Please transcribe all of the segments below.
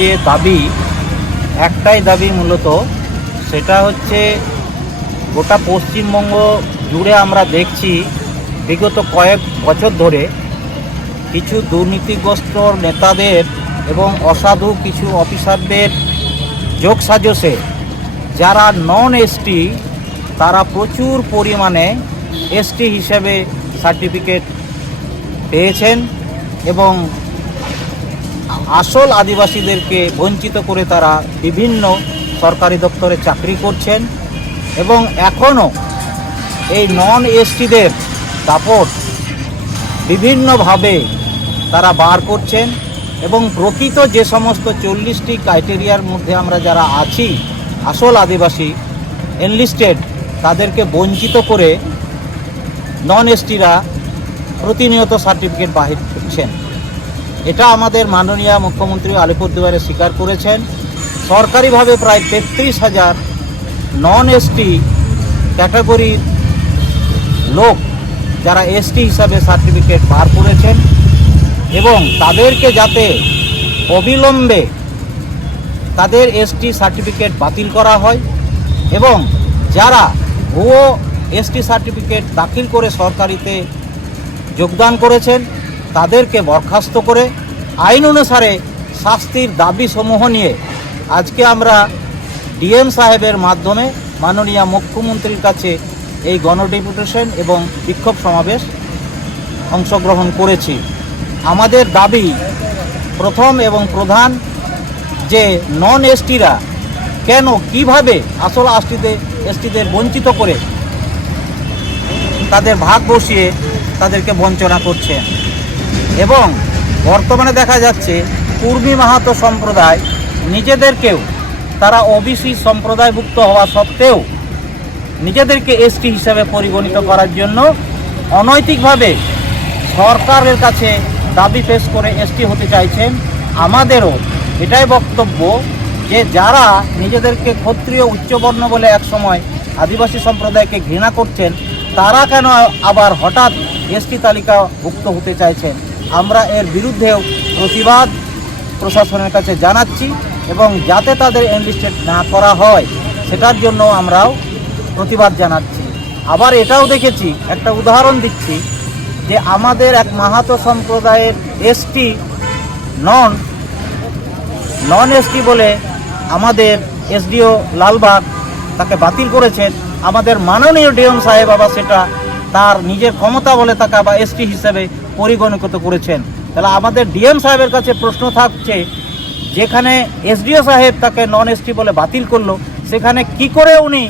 যে দাবি, একটাই দাবি মূলত, সেটা হচ্ছে গোটা পশ্চিমবঙ্গ জুড়ে আমরা দেখছি বিগত কয়েক বছর ধরে কিছু দুর্নীতিগ্রস্ত নেতাদের এবং অসাধু কিছু অফিসারদের যোগসাজশে যারা নন এসটি তারা প্রচুর পরিমাণে এসটি হিসেবে সার্টিফিকেট পেয়েছেন এবং আসল আদিবাসীদেরকে বঞ্চিত করে তারা বিভিন্ন সরকারি দপ্তরে চাকরি করছেন এবং এখনও এই নন এসটিদের দাপট বিভিন্নভাবে তারা বার করছেন এবং প্রকৃত যে সমস্ত 40টি ক্রাইটেরিয়ার মধ্যে আমরা যারা আছি আসল আদিবাসী এনলিস্টেড, তাদেরকে বঞ্চিত করে নন এসটিরা প্রতিনিয়ত সার্টিফিকেট বাহির করছেন। এটা আমাদের মাননীয় মুখ্যমন্ত্রী আলিপুরদুয়ারে স্বীকার করেছেন। সরকারিভাবে প্রায় 33,000 নন এসটি ক্যাটাগরির লোক যারা এসটি হিসাবে সার্টিফিকেট বার করেছেন এবং তাদেরকে যাতে অবিলম্বে তাদের এসটি সার্টিফিকেট বাতিল করা হয় এবং যারা ভুয়ো এসটি সার্টিফিকেট দাখিল করে সরকারিতে যোগদান করেছেন তাদেরকে বরখাস্ত করে আইন অনুসারে শাস্তির দাবিসমূহ নিয়ে আজকে আমরা ডিএম সাহেবের মাধ্যমে মাননীয় মুখ্যমন্ত্রীর কাছে এই গণডেপুটেশন এবং বিক্ষোভ সমাবেশ অংশগ্রহণ করেছি। আমাদের দাবি প্রথম এবং প্রধান যে নন এসটিরা কেন কিভাবে আসল এসটিদের বঞ্চিত করে তাদের ভাগ বসিয়ে তাদেরকে বঞ্চনা করছেন এবং বর্তমানে দেখা যাচ্ছে কুর্মী মাহাতো সম্প্রদায় নিজেদেরকেও তারা ওবিসি সম্প্রদায়ভুক্ত হওয়া সত্ত্বেও নিজেদেরকে এসটি হিসাবে পরিগণিত করার জন্য অনৈতিকভাবে সরকারের কাছে দাবি পেশ করে এসটি হতে চাইছেন। আমাদেরও এটাই বক্তব্য যে যারা নিজেদেরকে ক্ষত্রিয় উচ্চবর্ণ বলে একসময় আদিবাসী সম্প্রদায়কে ঘৃণা করছেন তারা কেন আবার হঠাৎ এসটি তালিকাভুক্ত হতে চাইছেন। আমরা এর বিরুদ্ধেও প্রতিবাদ প্রশাসনের কাছে জানাচ্ছি এবং যাতে তাদের এনলিস্টেড না করা হয় সেটার জন্য আমরাও প্রতিবাদ জানাচ্ছি। আবার এটাও দেখেছি, একটা উদাহরণ দিচ্ছি, যে আমাদের এক মাহাতো সম্প্রদায়ের এসটি নন এসটি বলে আমাদের এসডিও লালবাগ তাকে বাতিল করেছেন। আমাদের মাননীয় ডিএম সাহেব আবার সেটা তার নিজের ক্ষমতা বলে তাকে আবার এসটি হিসেবে পরিগণিত করেছেন। তাহলে আমাদের ডিএম সাহেবের কাছে প্রশ্ন থাকছে, যেখানে এসডিও সাহেব তাকে নন এসটি বলে বাতিল করলো সেখানে কি করে উনি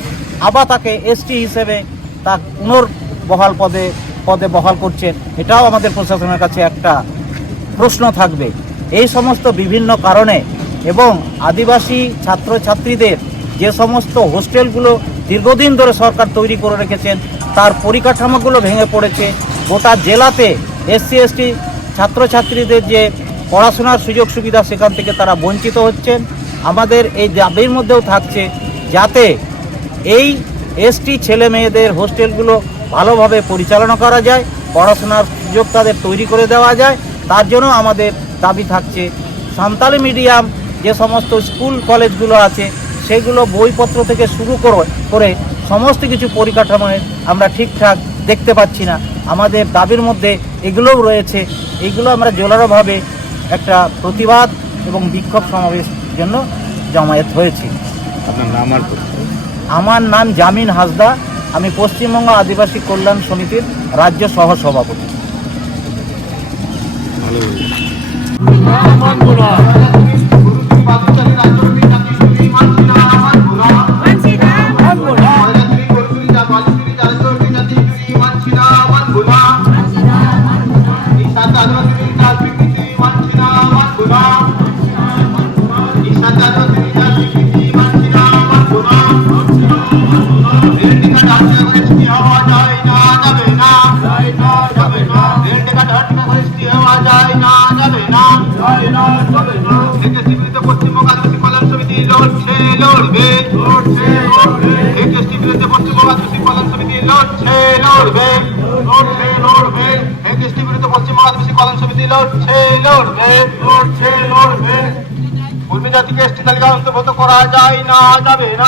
আবার তাকে এসটি হিসেবে তা পুনর্বহাল পদে বহাল করছেন, এটাও আমাদের প্রশাসনের কাছে একটা প্রশ্ন থাকবে। এই সমস্ত বিভিন্ন কারণে এবং আদিবাসী ছাত্রছাত্রীদের যে সমস্ত হোস্টেলগুলো দীর্ঘদিন ধরে সরকার তৈরি করে রেখেছেন তার পরিকাঠামোগুলো ভেঙে পড়েছে। গোটা জেলাতে এসসি এসটি ছাত্রছাত্রীদের যে পড়াশোনার সুযোগ সুবিধা সেখান থেকে তারা বঞ্চিত হচ্ছেন। আমাদের এই দাবির মধ্যেও থাকছে যাতে এই এসটি ছেলে মেয়েদের হোস্টেলগুলো ভালোভাবে পরিচালনা করা যায়, পড়াশোনার সুযোগ তাদের তৈরি করে দেওয়া যায়। তার জন্য আমাদের দাবি থাকছে সাঁওতালি মিডিয়াম যে সমস্ত স্কুল কলেজগুলো আছে সেগুলো বইপত্র থেকে শুরু করে সমস্ত কিছু পরিকাঠামোয় আমরা ঠিকঠাক দেখতে পাচ্ছি না। আমাদের দাবির মধ্যে এগুলোও রয়েছে। এগুলো আমরা জোরালোভাবে একটা প্রতিবাদ এবং বিক্ষোভ সমাবেশ জন্য জমায়েত হয়েছি। আপনার নাম আর আমার নাম জামিন হাসদা, আমি পশ্চিমবঙ্গ আদিবাসী কল্যাণ সমিতির রাজ্য সহসভাপতি। পশ্চিমবঙ্গ আদিবাসী কল্যাণ সমিতি লড়ছে লড়বে, এসটি বিরুদ্ধে পশ্চিমবঙ্গ আদিবাসী কল্যাণ সমিতি লড়ছে লড়বে, এসটি বিরুদ্ধে পশ্চিমবঙ্গ আদিবাসী কল্যাণ সমিতি লড়ছে লড়বে। কর্মী জাতিকে এসটি তালিকা অন্তর্ভুক্ত করা যায় না, যাবে না।